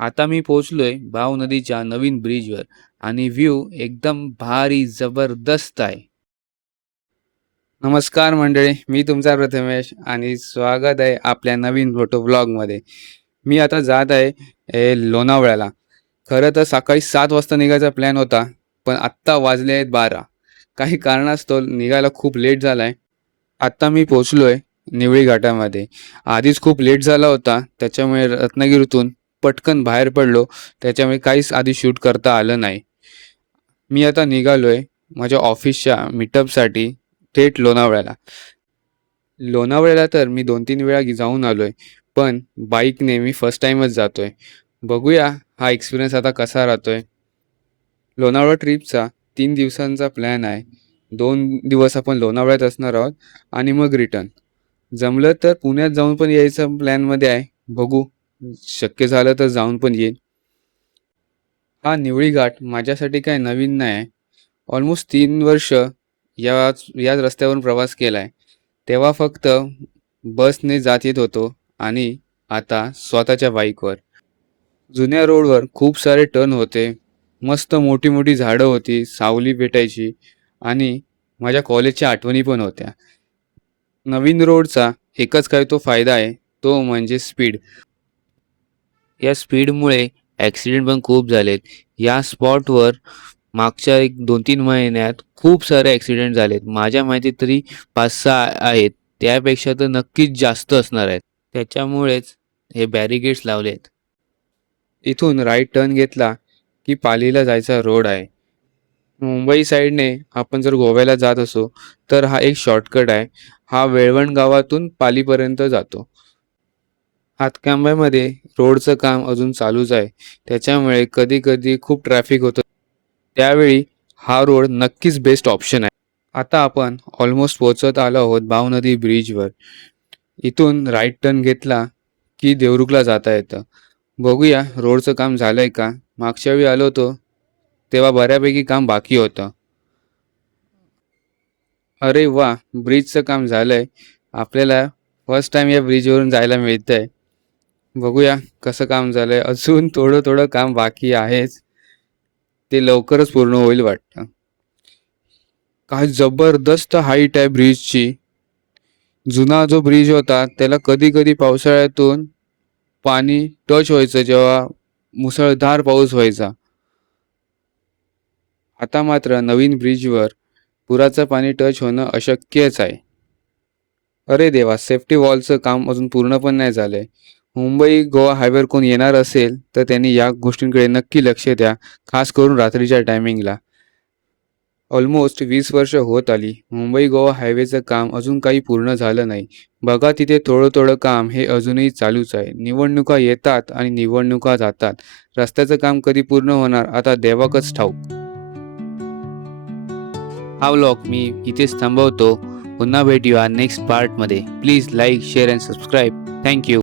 आता मी पोहोचलोय भाव नदीच्या नवीन ब्रिजवर आणि व्ह्यू एकदम भारी जबरदस्त आहे. नमस्कार मंडळी, मी तुमचा प्रथमेश आणि स्वागत आहे आपल्या नवीन फोटो ब्लॉगमध्ये. मी आता जात आहे लोणावळ्याला. खरं तर सकाळी 7 वाजता निघायचा प्लॅन होता, पण आत्ता वाजले आहेत 12. काही कारणास्तव निघायला खूप लेट झाला आहे. आत्ता मी पोहोचलोय निवळी घाटामध्ये. आधीच खूप लेट झाला होता, त्याच्यामुळे रत्नागिरीतून पटकन बाहेर पडलो. त्याच्यामुळे काहीच आधी शूट करता आलं नाही. मी आता निघालोय माझ्या ऑफिसच्या मीटअपसाठी थेट लोणावळ्याला. लोणावळ्याला तर मी 2-3 वेळा जाऊन आलोय, पण बाईकने मी फर्स्ट टाईमच जातोय. बघूया हा एक्सपिरियन्स आता कसा राहतोय. लोणावळा ट्रिपचा 3 दिवसांचा प्लॅन आहे. 2 दिवस आपण लोणावळ्यात असणार आहोत आणि मग रिटर्न. जमलं तर पुण्यात जाऊन पण यायचं प्लॅनमध्ये आहे. बघू, शक्य झालं तर जाऊन पण येईन. हा निवळी घाट माझ्यासाठी काही नवीन नाही आहे. ऑलमोस्ट 3 वर्ष याच रस्त्यावरून प्रवास केला आहे. तेव्हा फक्त बसने जात येत होतो आणि आता स्वतःच्या बाईकवर. जुन्या रोडवर खूप सारे टर्न होते. मस्त मोठी-मोठी झाडं होती, सावली भेटायची आणि माझ्या कॉलेजच्या आठवणी पण होत्या. नवीन रोडचा एकच काय तो फायदा आहे, तो म्हणजे स्पीड. या स्पीडमुळे ॲक्सिडेंट पण खूप झालेत. या स्पॉटवर मागच्या एक 2-3 महिन्यात खूप सारे ॲक्सिडेंट झालेत. माझ्या माहितीत तरी 5-6 आहेत. त्यापेक्षा तर नक्कीच जास्त असणार आहेत. त्याच्यामुळेच हे बॅरिकेड्स लावलेत. इथून राईट टर्न घेतला की पालीला जायचा रोड आहे. मुंबई साईडने आपण जर गोव्याला जात असू, तर हा एक शॉर्टकट आहे. हा वेळवण गावातून पालीपर्यंत जातो. हातकंब्यामध्ये रोडचं काम अजून चालूच आहे. त्याच्यामुळे कधी-कधी खूप ट्रॅफिक होतं. त्यावेळी हा रोड नक्कीच बेस्ट ऑप्शन आहे. आता आपण ऑलमोस्ट पोहोचत आलो आहोत भावनदी ब्रिजवर. इथून राईट टर्न घेतला की देवरुखला जाता येतं. बघूया रोडचं काम झालंय का? मागच्या वेळी आलो होतो, तेव्हा बऱ्यापैकी काम बाकी होतं. अरे वाह! ब्रिजचं काम झालंय. आपल्याला फर्स्ट टाईम या ब्रिजवरून जायला मिळतंय. बघूया कसं काम झालंय. अजून थोडं-थोडं काम बाकी आहेच. ते लवकरच पूर्ण होईल वाटतं. काय जबरदस्त हाईट आहे ब्रिजची. जुना जो ब्रिज होता त्याला कधी-कधी पावसाळ्यातून पाणी टच व्हायचं जेव्हा मुसळधार पाऊस व्हायचा. आता मात्र नवीन ब्रिजवर पुराचं पाणी टच होणं अशक्यच आहे. अरे देवा! सेफ्टी वॉलचं काम अजून पूर्ण पण नाही झालंय. मुंबई गोवा हायवेवर कोण येणार असेल, तर त्यांनी या गोष्टींकडे नक्की लक्ष द्या, खास करून रात्रीच्या टायमिंगला. ऑलमोस्ट 20 वर्ष होत आली. मुंबई गोवा हायवेचं काम अजून काही पूर्ण झालं नाही. बघा तिथे थोडं-थोडं काम हे अजूनही चालूच आहे. निवडणुका येतात आणि निवडणुका जातात. रस्त्याचं काम कधी पूर्ण होणार आता देवाकच ठाऊक. हा व्लॉग मी इथेच थांबवतो. पुन्हा भेटूया नेक्स्ट पार्टमध्ये. Please like, share and subscribe. Thank you.